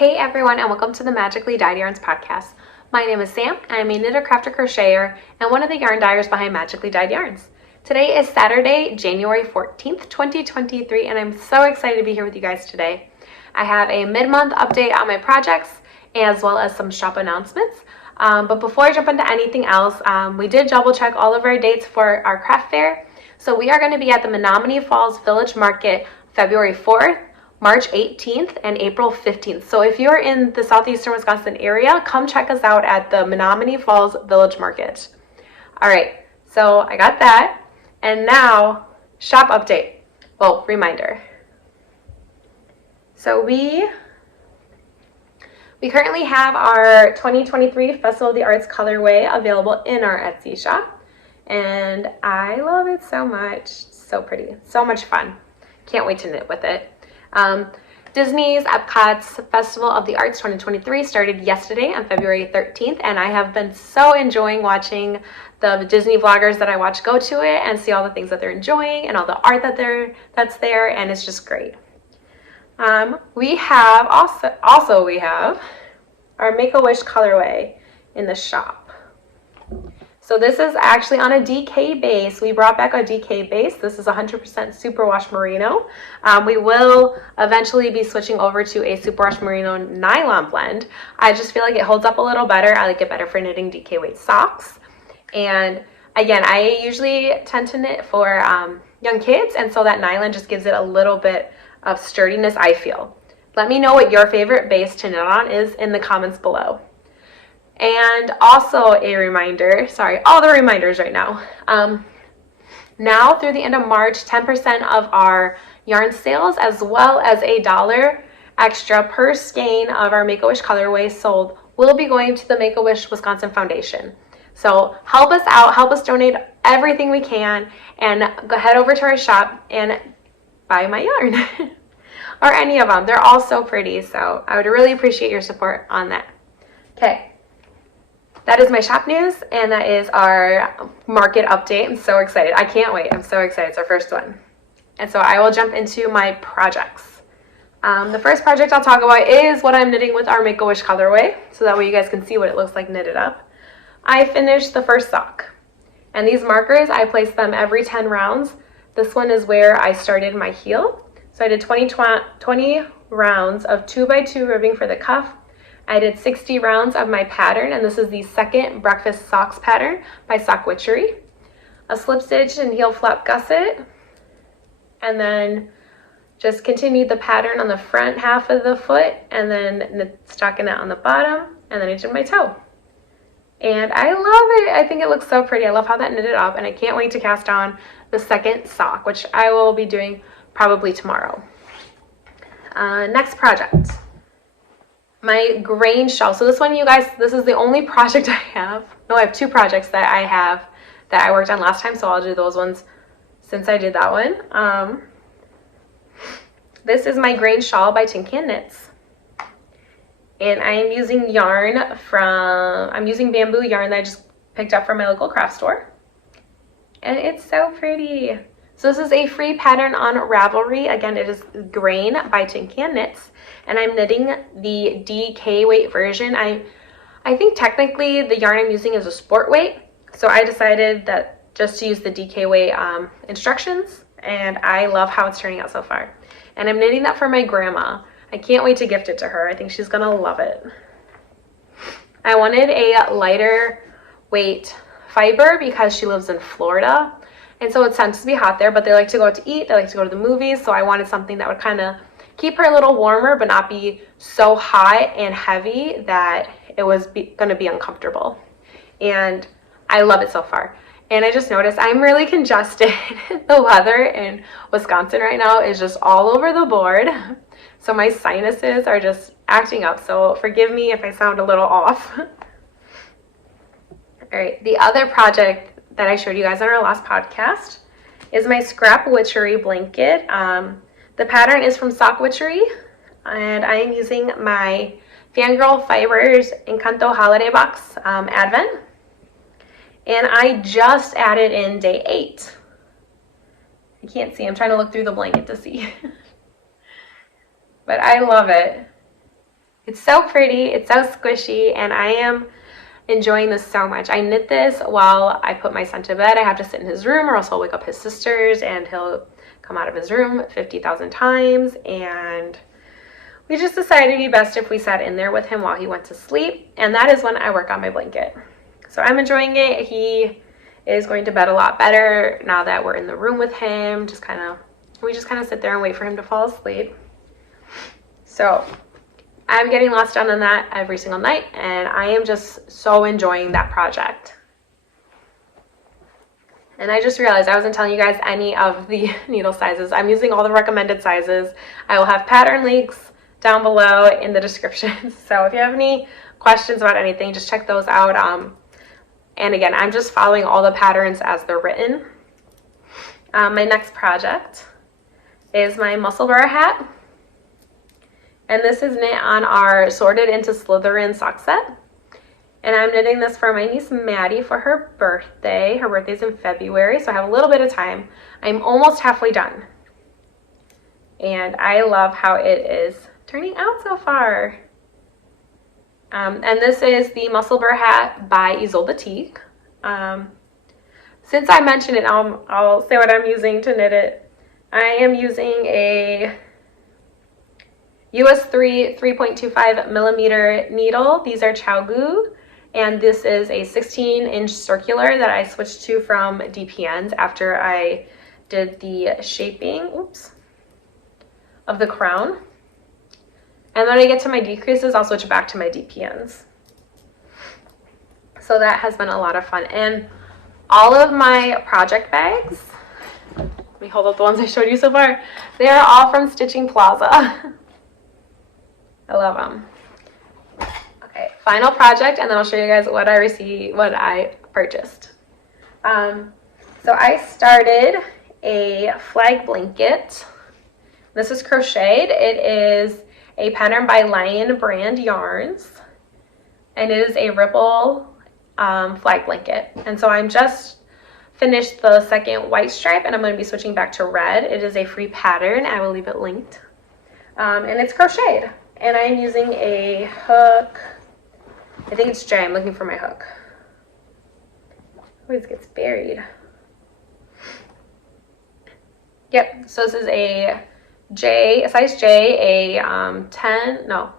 Hey everyone, and welcome to the Magically Dyed Yarns podcast. My name is Sam, and I'm a knitter, crafter, crocheter, and one of the yarn dyers behind Magically Dyed Yarns. Today is Saturday, January 14th, 2023, and I'm so excited to be here with you guys today. I have a mid-month update on my projects, as well as some shop announcements. But before I jump into anything else, we did double check all of our dates for our craft fair. So we are going to be at the Menominee Falls Village Market February 4th, March 18th, and April 15th. So if you're in the southeastern Wisconsin area, come check us out at the Menominee Falls Village Market. All right, so I got that. And now, shop update. Well, reminder. So we currently have our 2023 Festival of the Arts colorway available in our Etsy shop. And I love it so much. So pretty, so much fun. Can't wait to knit with it. Disney's Epcot's Festival of the Arts 2023 started yesterday on February 13th, and I have been so enjoying watching the Disney vloggers that I watch go to it and see all the things that they're enjoying and all the art that's there, and it's just great. We have also we have our Make-A-Wish colorway in the shop. So this is actually on a DK base. We brought back a DK base. This is 100% superwash merino. We will eventually be switching over to a superwash merino nylon blend. I just feel like it holds up a little better. I like it better for knitting DK weight socks. And again, I usually tend to knit for young kids, and so that nylon just gives it a little bit of sturdiness, I feel. Let me know what your favorite base to knit on is in the comments below. And also a reminder, all the reminders right now. Now through the end of March, 10% of our yarn sales, as well as $1 extra per skein of our Make-A-Wish colorway sold, will be going to the Make-A-Wish Wisconsin Foundation. So help us out, help us donate everything we can, and go head over to our shop and buy my yarn. Or any of them. They're all so pretty, so I would really appreciate your support on that. Okay. That is my shop news, and that is our market update. I'm so excited. I can't wait. I'm so excited. It's our first one. And so I will jump into my projects. The first project I'll talk about is what I'm knitting with our Make-A-Wish colorway, so that way you guys can see what it looks like knitted up. I finished the first sock, and these markers, I place them every 10 rounds. This one is where I started my heel. So I did 20 rounds of 2x2 ribbing for the cuff. I did 60 rounds of my pattern, and this is the second breakfast socks pattern by SOCKWITCHERY. A slip stitch and heel flap gusset, and then just continued the pattern on the front half of the foot, and then stockinette on the bottom, and then I did my toe. And I love it. I think it looks so pretty. I love how that knitted up, and I can't wait to cast on the second sock, which I will be doing probably tomorrow. Next project. My grain shawl. So this one, you guys, this is the only project I have. No, I have two projects that I have that I worked on last time, so I'll do those ones since I did that one. This is my grain shawl by TINCANKNITS. And I am using I'm using bamboo yarn that I just picked up from my local craft store. And it's so pretty. So this is a free pattern on Ravelry. Again, it is grain by TINCANKNITS. And I'm knitting the DK weight version. I think technically the yarn I'm using is a sport weight. So I decided that just to use the DK weight instructions. And I love how it's turning out so far. And I'm knitting that for my grandma. I can't wait to gift it to her. I think she's going to love it. I wanted a lighter weight fiber because she lives in Florida. And so it tends to be hot there, but they like to go out to eat. They like to go to the movies. So I wanted something that would kind of keep her a little warmer, but not be so hot and heavy that it was going to be uncomfortable. And I love it so far. And I just noticed I'm really congested. The weather in Wisconsin right now is just all over the board. So my sinuses are just acting up. So forgive me if I sound a little off. All right, the other project that I showed you guys on our last podcast is my scrap witchery blanket. The pattern is from SOCKWITCHERY, and I am using my Fangirl Fibers Encanto Holiday Box Advent. And I just added in day 8. I can't see. I'm trying to look through the blanket to see. But I love it. It's so pretty, it's so squishy, and I am enjoying this so much. I knit this while I put my son to bed. I have to sit in his room or else he'll wake up his sisters and he'll come out of his room 50,000 times, and we just decided it'd be best if we sat in there with him while he went to sleep, and that is when I work on my blanket. So I'm enjoying it. He is going to bed a lot better now that we're in the room with him. We just kind of sit there and wait for him to fall asleep. So I'm getting lots done on that every single night, and I am just so enjoying that project. And I just realized I wasn't telling you guys any of the needle sizes. I'm using all the recommended sizes. I will have pattern links down below in the description. So if you have any questions about anything, just check those out. And again, I'm just following all the patterns as they're written. My next project is my Musselburgh hat. And this is knit on our Sorted into Slytherin sock set. And I'm knitting this for my niece Maddie for her birthday. Her birthday's in February, so I have a little bit of time. I'm almost halfway done. And I love how it is turning out so far. And this is the Musselburgh hat by YSOLDA TEAGUE. Since I mentioned it, I'll say what I'm using to knit it. I am using a US 3.25 millimeter needle. These are TIAGUE, and this is a 16-inch circular that I switched to from DPNs after I did the shaping, of the crown. And when I get to my decreases, I'll switch back to my DPNs. So that has been a lot of fun. And all of my project bags, let me hold up the ones I showed you so far, they are all from Stitching Plaza. I love them. Okay, final project, and then I'll show you guys what I purchased. So I started a flag blanket. This is crocheted. It is a pattern by Lion brand yarns, and it is a ripple flag blanket. And so I'm just finished the second white stripe, and I'm going to be switching back to red. It is a free pattern. I will leave it linked. And it's crocheted. And I'm using a hook. I think it's J. I'm looking for my hook. Always gets buried. Yep. So this is a J, a size J, a 10. No,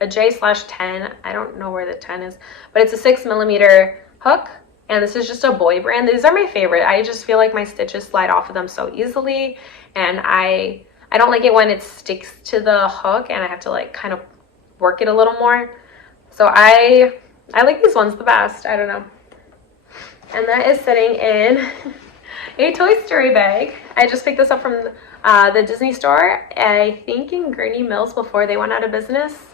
a J/10. I don't know where the 10 is, but it's a 6 millimeter hook. And this is just a boy brand. These are my favorite. I just feel like my stitches slide off of them so easily, and I don't like it when it sticks to the hook and I have to like kind of work it a little more. So I like these ones the best. I don't know. And that is sitting in a Toy Story bag. I just picked this up from the Disney store, I think in Gurney Mills before they went out of business.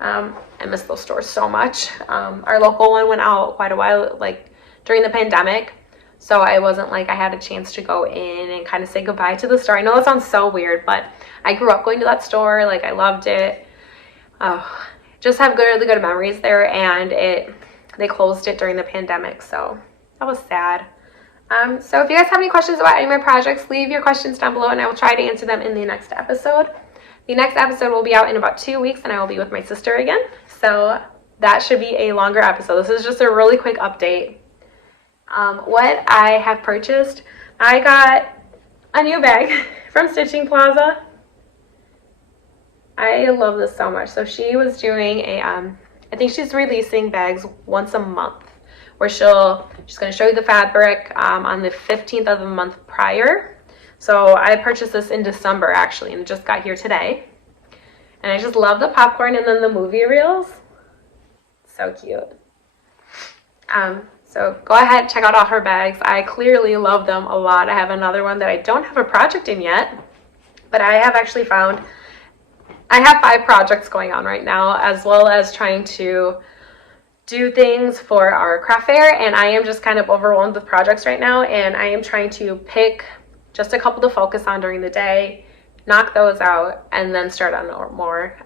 I miss those stores so much. Our local one went out quite a while, like during the pandemic. So I wasn't like I had a chance to go in and kind of say goodbye to the store. I know that sounds so weird, but I grew up going to that store. Like I loved it. Just have really good memories there, and they closed it during the pandemic, so that was sad. So if you guys have any questions about any of my projects, leave your questions down below and I will try to answer them in the next episode. The next episode will be out in about 2 weeks, and I will be with my sister again. So that should be a longer episode. This is just a really quick update. What I have purchased, I got a new bag from Stitching Plaza. I love this so much. So she was doing a, I think she's releasing bags once a month, where she's going to show you the fabric on the 15th of the month prior. So I purchased this in December actually, and it just got here today. And I just love the popcorn and then the movie reels. So cute. So go ahead, check out all her bags. I clearly love them a lot. I have another one that I don't have a project in yet, but I have actually found, I have 5 projects going on right now, as well as trying to do things for our craft fair, and I am just kind of overwhelmed with projects right now, and I am trying to pick just a couple to focus on during the day, knock those out, and then start on more.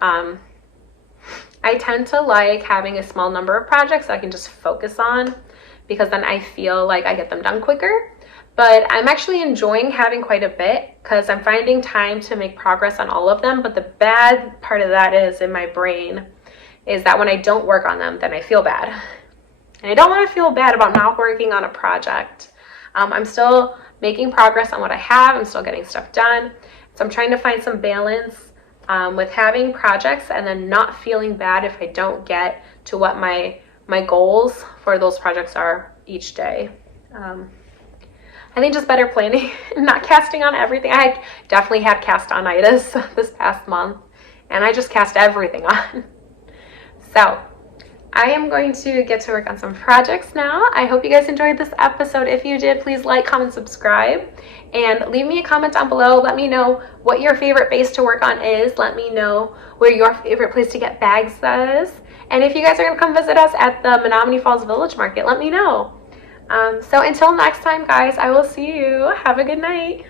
I tend to like having a small number of projects that I can just focus on, because then I feel like I get them done quicker. but I'm actually enjoying having quite a bit because I'm finding time to make progress on all of them. But the bad part of that is in my brain is that when I don't work on them, then I feel bad. And I don't want to feel bad about not working on a project. I'm still making progress on what I have. I'm still getting stuff done. So I'm trying to find some balance with having projects and then not feeling bad if I don't get to what my goals for those projects are each day. I think just better planning, not casting on everything. I definitely had cast-on-itis this past month, and I just cast everything on. So I am going to get to work on some projects now. I hope you guys enjoyed this episode. If you did, please like, comment, subscribe, and leave me a comment down below. Let me know what your favorite base to work on is. Let me know where your favorite place to get bags is. And if you guys are going to come visit us at the Menominee Falls Village Market, let me know. So until next time, guys, I will see you. Have a good night.